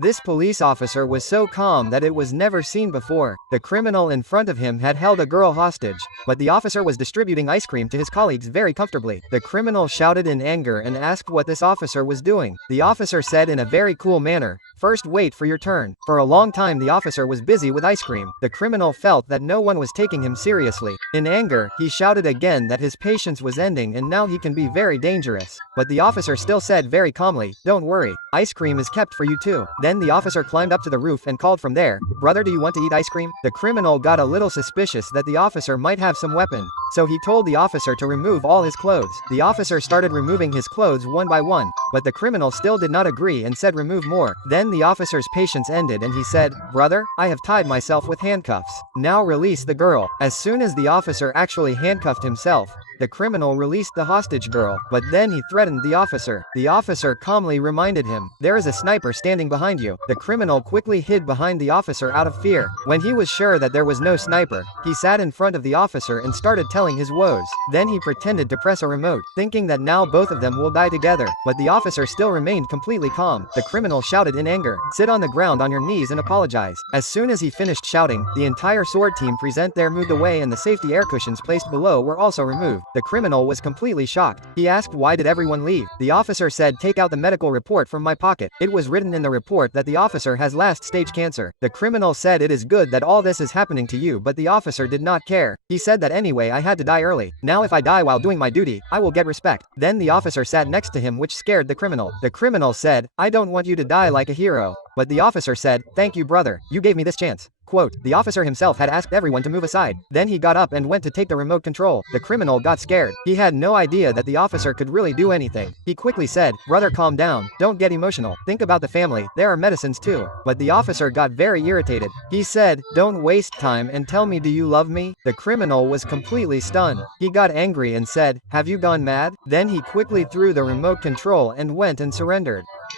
This police officer was so calm that it was never seen before. The criminal in front of him had held a girl hostage, but the officer was distributing ice cream to his colleagues very comfortably. The criminal shouted in anger and asked what this officer was doing. The officer said in a very cool manner, "First wait for your turn." For a long time the officer was busy with ice cream. The criminal felt that no one was taking him seriously. In anger, he shouted again that his patience was ending and now he can be very dangerous. But the officer still said very calmly, "Don't worry, ice cream is kept for you too." Then the officer climbed up to the roof and called from there, "Brother, do you want to eat ice cream?" The criminal got a little suspicious that the officer might have some weapon, so he told the officer to remove all his clothes. The officer started removing his clothes one by one, but the criminal still did not agree and said remove more. Then the officer's patience ended and he said, "Brother, I have tied myself with handcuffs. Now release the girl." As soon as the officer actually handcuffed himself, the criminal released the hostage girl, but then he threatened the officer. The officer calmly reminded him, "There is a sniper standing behind you." The criminal quickly hid behind the officer out of fear. When he was sure that there was no sniper, he sat in front of the officer and started telling his woes. Then he pretended to press a remote, thinking that now both of them will die together, but the officer still remained completely calm. The criminal shouted in anger, "Sit on the ground on your knees and apologize." As soon as he finished shouting, the entire SWORD team present there moved away and the safety air cushions placed below were also removed. The criminal was completely shocked. He asked why did everyone leave. The officer said, "Take out the medical report from my pocket. It was written in the report that the officer has last stage cancer." The criminal said, "It is good that all this is happening to you," but the officer did not care. He said that anyway I had to die early. Now if I die while doing my duty, I will get respect. Then the officer sat next to him which scared the criminal. The criminal said, "I don't want you to die like a hero." But the officer said, "Thank you brother, you gave me this chance." Quote, the officer himself had asked everyone to move aside. Then he got up and went to take the remote control. The criminal got scared. He had no idea that the officer could really do anything. He quickly said, "Brother, calm down. Don't get emotional. Think about the family. There are medicines too." But the officer got very irritated. He said, "Don't waste time and tell me, do you love me?" The criminal was completely stunned. He got angry and said, "Have you gone mad?" Then he quickly threw the remote control and went and surrendered.